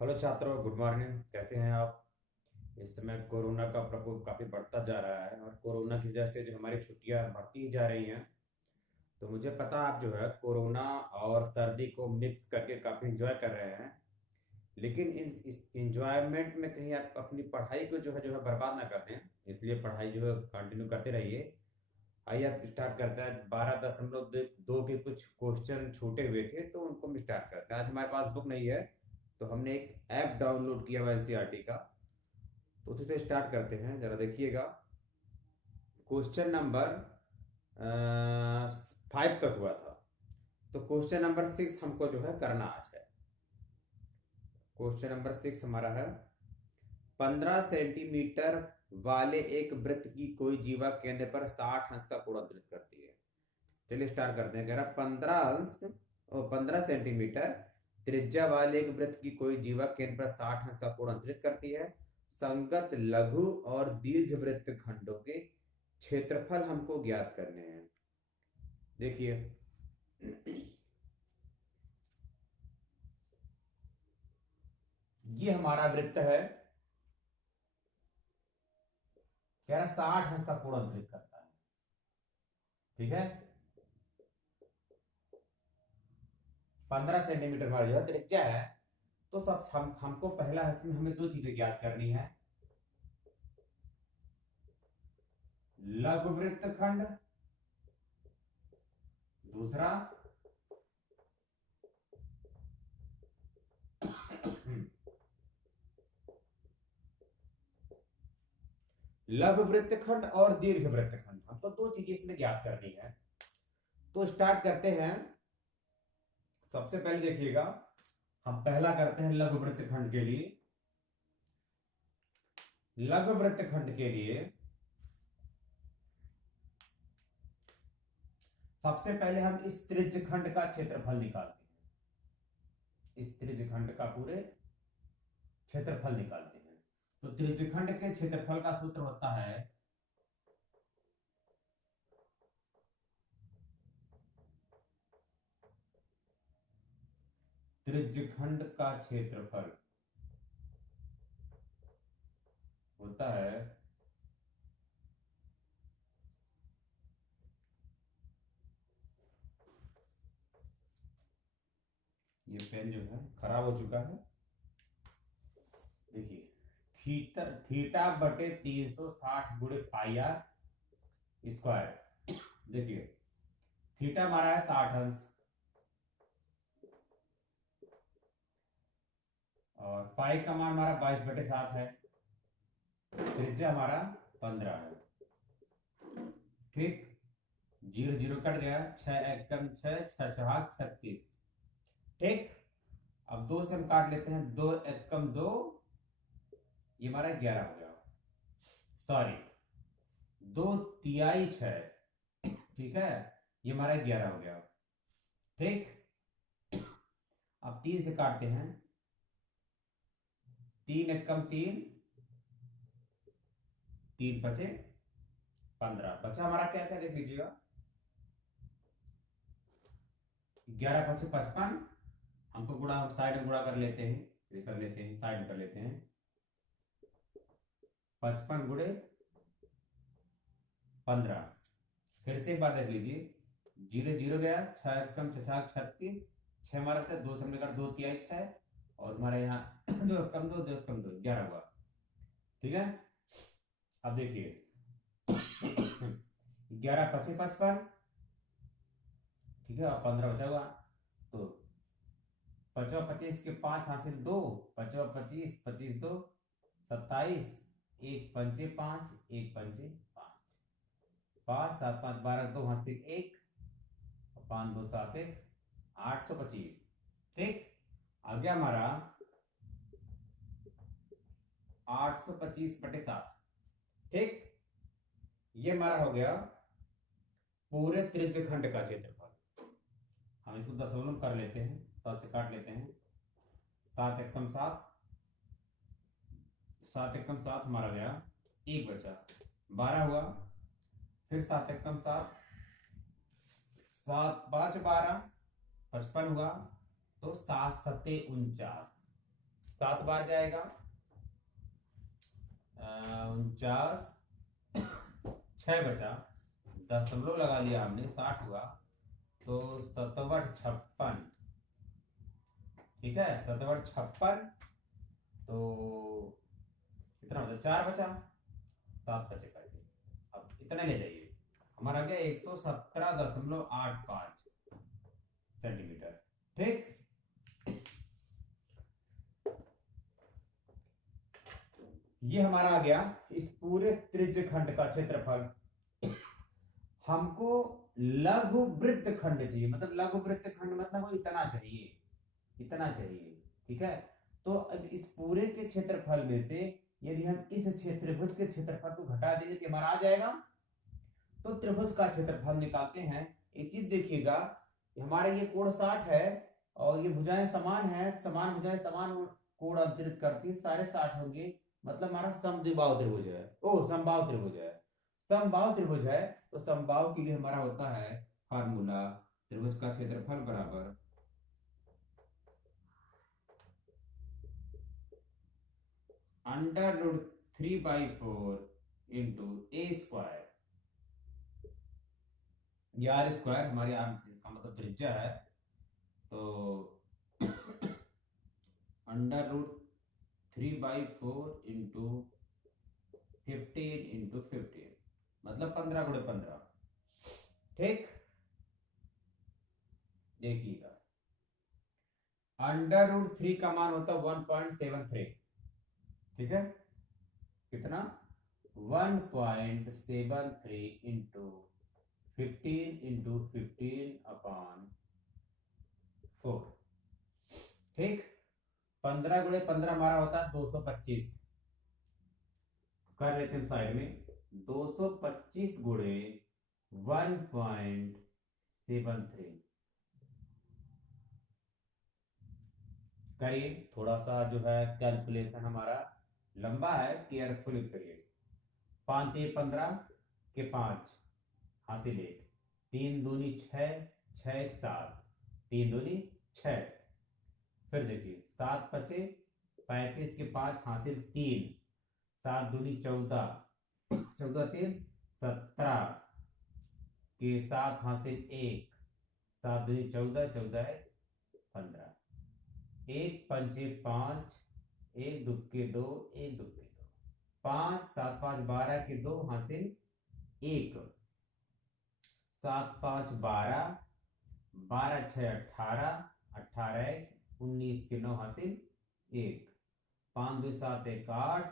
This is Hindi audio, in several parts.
हेलो छात्रों, गुड मॉर्निंग। कैसे हैं आप? इस समय कोरोना का प्रकोप काफ़ी बढ़ता जा रहा है और कोरोना की वजह से जो हमारी छुट्टियां बढ़ती ही जा रही हैं। तो मुझे पता आप जो है कोरोना और सर्दी को मिक्स करके काफ़ी इंजॉय कर रहे हैं। लेकिन इस इंजॉयमेंट में कहीं आप अपनी पढ़ाई को जो है बर्बाद ना कर दें। इसलिए पढ़ाई जो है कंटिन्यू करते रहिए। आइए आप स्टार्ट करते हैं। 12.2 के कुछ क्वेश्चन छूटे हुए थे तो उनको हम स्टार्ट करते हैं। आज हमारे पास बुक नहीं है तो हमने एक ऐप डाउनलोड किया हुआ एनसीईआरटी का। तो उसी से स्टार्ट करते हैं, जरा देखिएगा। क्वेश्चन नंबर 5 तक हुआ था। तो क्वेश्चन नंबर 6 हमको जो है करना आज है। क्वेश्चन नंबर 6 हमारा है, 15 सेंटीमीटर वाले एक वृत्त की कोई जीवा केंद्र पर 60 अंश का कोण अंतरित करती है। चलिए स्टार्ट करते हैं। कह रहा 15 सेंटीमीटर त्रिज्या वाले एक वृत्त की कोई जीवा केंद्र पर 60 अंश का कोण अंतरित करती है। संगत लघु और दीर्घ वृत्त खंडों के क्षेत्रफल हमको ज्ञात करने हैं। देखिए, ये हमारा वृत्त है। कह रहा 60 अंश का कोण अंतरित करता है। ठीक है, 15 सेंटीमीटर हमारा जो है त्रिज्या है। तो सब हमको पहला इसमें हमें दो चीजें ज्ञात करनी है। लघु वृत्त खंड, दूसरा लघु वृत्तखंड और दीर्घ वृत्तखंड, हमको दो चीजें इसमें ज्ञात करनी है। तो स्टार्ट करते हैं। सबसे पहले देखिएगा, हम पहला करते हैं लघु वृत्तखंड के लिए। लघु वृत्तखंड के लिए सबसे पहले हम इस त्रिज्यखंड का क्षेत्रफल निकालते हैं। इस त्रिज्यखंड का पूरे क्षेत्रफल निकालते हैं। तो त्रिज्यखंड के क्षेत्रफल का सूत्र होता है त्रिज्यखंड का क्षेत्रफल होता है ये पेन जो है खराब हो चुका है। देखिए, थीटा थीटा बटे 360 गुणे पाई आर स्क्वायर। देखिए, थीटा हमारा है 60 अंश और पाई का मान हमारा 22/7 है। त्रिज्या हमारा 15 है। ठीक, जीरो जीरो कट गया, 6 एकम 6, 6 चौक 36। ठीक, अब दो से हम काट लेते हैं, 2 एकम 2, ये हमारा 11 हो गया। सॉरी, 2 तिहाई 6, ठीक है, ये हमारा 11 हो गया। ठीक, अब 3 से काटते हैं, 3 एकम 3, 3 × 5 = 15। बचा हमारा क्या क्या देख लीजिएगा, 11 × 5 = 55। हमको गुणा, हम साइड में गुणा कर लेते हैं, ये कर लेते हैं, साइड में कर लेते हैं। 55 × 15। फिर से एक बार देख लीजिए, जीरो जीरो गया, 6 एकम 6, 36। 6 हमारा बचा, 2 से हमने काटा, 2 तिहाई 6 और हमारे यहाँ 2 एकम 2, 2 एकम 2, 11 हुआ। ठीक है, अब देखिए 11 × 5 = 55। ठीक है, और 15 बचा हुआ। तो 55 के 5 हासिल 2, 55 25 2 27, 1 × 5 = 5, 1 × 5 = 5, 5 7 5 12, 2 हासिल 1, 5 2 7 1, 825। ठीक, आ गया हमारा 825/7। ठीक, ये हमारा हो गया पूरे त्रिज्यखंड का क्षेत्रफल। हम इसको दशमलव कर लेते हैं, 7 से काट लेते हैं। 7 एकम 7, 7 एकम 7 हमारा गया, 1 बचा, 12 हुआ। फिर 7 एकम 7, 7 5 12, 55 हुआ। तो 7 7 49, 7 बार जाएगा, 49, 6 बचा, दशमलव लगा लिया हमने, 60 हुआ, तो 57 56, ठीक है, 57 56, तो कितना बचा, 4 बचा, 7 बचे 35, अब इतना ले जाइए, हमारा क्या 117.85 सेंटीमीटर, ठीक। ये हमारा आ गया इस पूरे त्रिज्य खंड का क्षेत्रफल। हमको लघु वृत्त खंड चाहिए, मतलब लघु वृत्त खंड मतलब वो इतना चाहिए, इतना चाहिए, ठीक है। तो इस पूरे के क्षेत्रफल में से यदि हम इस त्रिभुज के क्षेत्रफल को घटा देंगे तो हमारा आ जाएगा। तो त्रिभुज का क्षेत्रफल निकालते हैं। एक चीज देखिएगा, हमारे ये कोण 60 है और ये भुजाएं समान है, समान भुजाएं समान कोण अंतरित करती, सारे 60 होंगे, मतलब हमारा समद्विबाहु त्रिभुज है, ओ समबाहु त्रिभुज है। समबाहु त्रिभुज है तो समबाहु के लिए हमारा होता है फार्मूला, त्रिभुज का क्षेत्रफल बराबर √3/4 into a square, r square हमारी इसका मतलब त्रिज्या है, तो √3/4 इंटू 15 इंटू 15, मतलब 15 × 15, ठीक। देखिएगा √3 का मान होता है 1.73, ठीक है, कितना 1.73 इंटू 15 इंटू 15/4, ठीक। 15 × 15 हमारा होता है 225, कर लेते हैं साइड में, 225 × 1.73 करिए। थोड़ा सा जो है कैलकुलेशन हमारा लंबा है, केयरफुली करिए। 5 × 15 के 5 हासिल 1, 3 दूनी 6, 6 1 7, 3 दूनी 6, फिर देखिए 7 बचे, 35 के 5 हासिल 3, 7 दूनी 14, 14 3 17 के 7 हासिल 1, 7 दूनी 14, 14 है 15, 1 पंचे 5, 1 दुक्के 2, 1 दुक्के 2, 5 7 5 12 के 2 हासिल 1, 7 5 12, 12 6 18, 18 1 19 के 9 हासिल 1, 5 2 7 1 8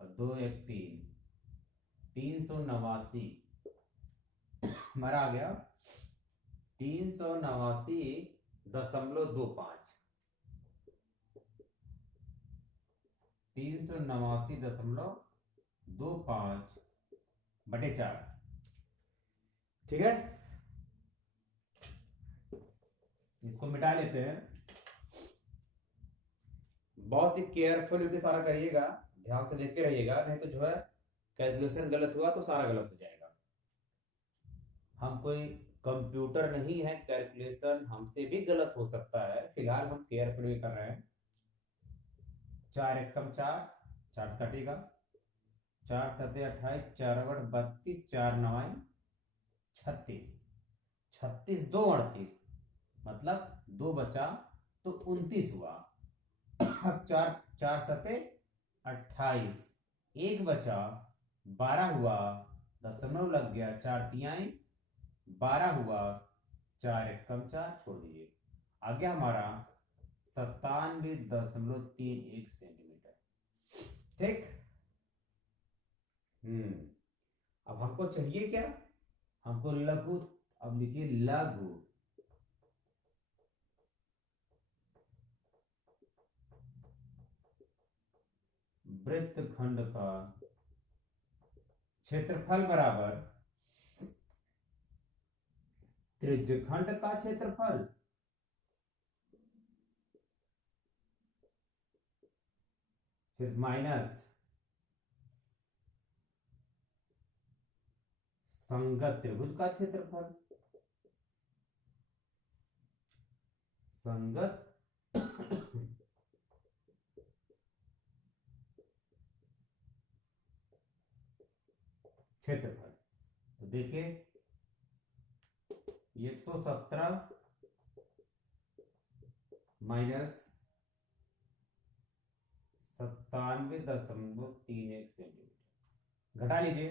और 2 1 3, 389 हमारा आ गया 389.25, 389.25/4, ठीक है। इसको मिटा लेते हैं, बहुत ही केयरफुल होकर सारा करिएगा, ध्यान से देखते रहिएगा, नहीं तो जो है कैलकुलेशन गलत हुआ तो सारा गलत हो जाएगा। हम कोई कंप्यूटर नहीं है, कैलकुलेशन हमसे भी गलत हो सकता है, फिलहाल हम केयरफुली कर रहे हैं। 4 1 कम 4, 4 से कटेगा, 4 7 28, 4 8 32, 4 9 36, 36 2 38, मतलब 2 बचा तो 29 हुआ। अब 4 4 7 28, 1 बचा 12 हुआ, दशमलव लग गया, 4 तिहाई 12 हुआ, 4 1 कम 4 छोड़ दीजिए, आ गया हमारा 97.31 सेंटीमीटर, ठीक। अब हमको चाहिए क्या, हमको लघु, अब लिखिए लघु वृत्तखंड का क्षेत्रफल बराबर त्रिज्यखंड का क्षेत्रफल फिर माइनस संगत त्रिभुज का क्षेत्रफल, संगत देखिए 117 माइनस 97.31 सेंटीमीटर। घटा लीजिए,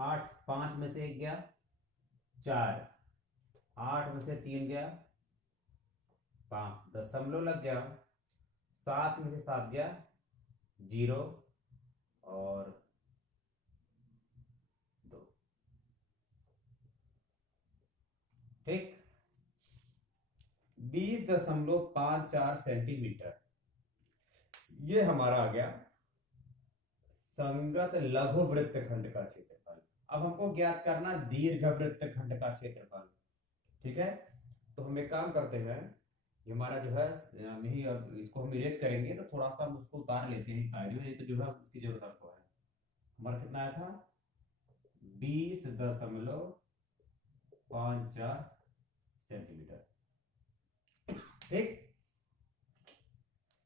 8, 5 में से 1 गया 4, 8 में से 3 गया 5, दशमलव लग गया, 7 में से 7 गया 0 और 2। ठीक, 20.54 सेंटीमीटर ये हमारा आ गया संगत लघु वृत्तखंड का क्षेत्रफल। अब हमको ज्ञात करना दीर्घ वृत्तखंड का क्षेत्रफल। ठीक है, तो हम एक काम करते हैं, ये हमारा जो है यही, अब इसको हम इरेज करेंगे तो थोड़ा सा हम उसको उतार लेते हैं साइड में, तो जो है उसकी जरूरत आपको है। हमारा कितना आया था 20.54 सेंटीमीटर। ठीक,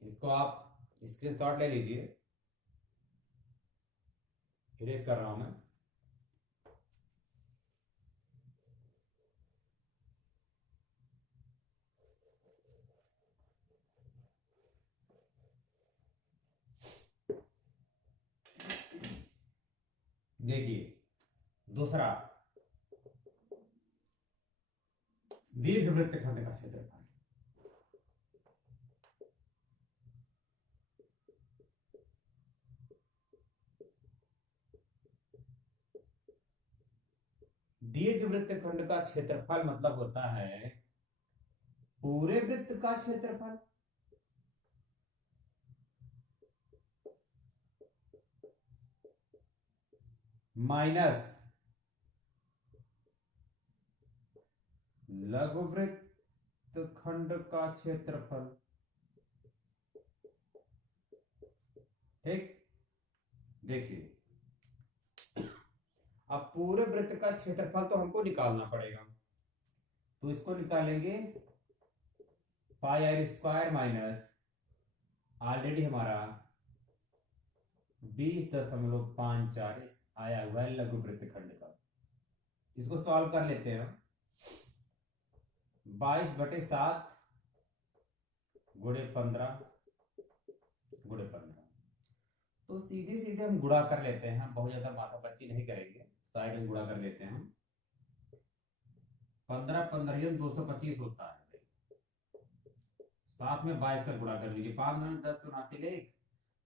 इसको आप स्क्रीनशॉट ले लीजिए, इरेज कर रहा हूं मैं। देखिए दूसरा दीर्घ वृत्तखंड का क्षेत्रफल। दीर्घ वृत्तखंड का क्षेत्रफल मतलब होता है पूरे वृत्त का क्षेत्रफल माइनस लघु वृत्तखंड का क्षेत्रफल। ठीक, देखिए अब पूरे वृत्त का क्षेत्रफल तो हमको निकालना पड़ेगा, तो इसको निकालेंगे पाई आर स्क्वायर माइनस ऑलरेडी हमारा 20.54 आया हुआ है लघु वृत्तखंड का। इसको सॉल्व कर लेते हैं। 22/7 गुणे 15 गुणे 15, तो सीधे सीधे हम गुणा कर लेते हैं, बहुत ज्यादा माथापच्ची नहीं करेंगे, साइड में गुणा कर लेते हैं। 15 15 225 होता है, साथ में 22 का गुणा कर लीजिए। 5 9 10 79 1,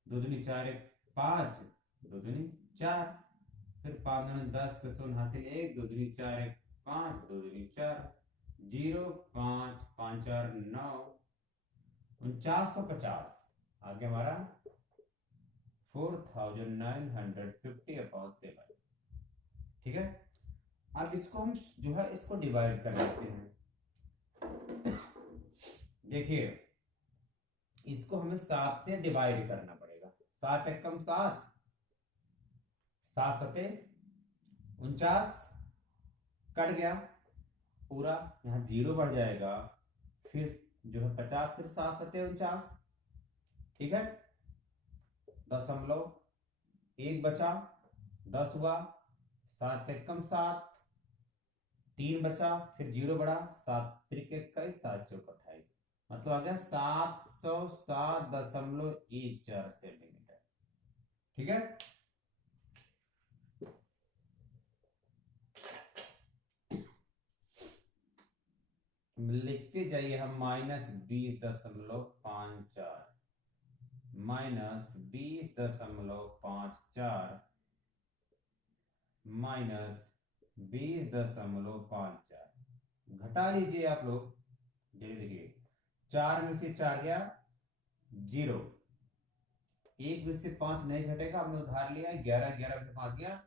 2 दूनी 4 1 5, 2 दूनी 4, फिर 5 9 10 79 1, 2 दूनी 4 1 5, 2 दूनी 4, 0 5 5 4 9, 4950 आगे हमारा 4950/7। ठीक है, अब इसको हम जो है इसको डिवाइड कर लेते हैं। देखिए इसको हमें 7 से डिवाइड करना पड़ेगा। 7 एकम 7, 7 सते 49, कट गया पूरा, यहाँ 0 बढ़ जाएगा, फिर जो है 50, फिर 7 सते 49। ठीक है, दशमलव 1 बचा, 10 हुआ, 7 एकम 7, 3 बचा, फिर 0 बढ़ा, 7 त्रिक 21, 7 चौक 28, मतलब आ गया 707.14 सेंटीमीटर। ठीक है, लिखते जाइए हम -20.54 -20.54 -20.54 घटा लीजिए आप लोग। देखिए 4 में से 4 गया 0, 1 में से 5 नहीं घटेगा, हमने उधार लिया 11, 11 में से 5 गया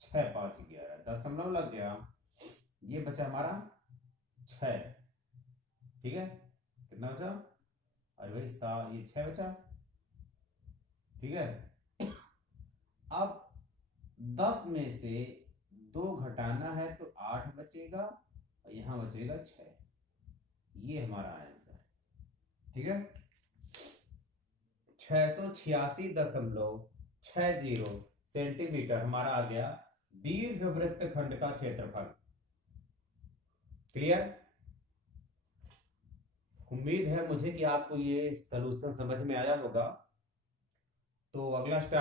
6, 5 11, दशमलव लग गया, ये बचा हमारा 6। ठीक है, कितना बचा, अरे भाई ये 6 बचा। ठीक है, अब 10 में से 2 घटाना है तो 8 बचेगा और यहां बचेगा 6, ये हमारा आंसर। ठीक है, 686.60 सेंटीमीटर हमारा आ गया दीर्घ वृत्तखंड का क्षेत्रफल। क्लियर? उम्मीद है मुझे कि आपको ये सलूशन समझ में आया होगा। तो अगला स्टेप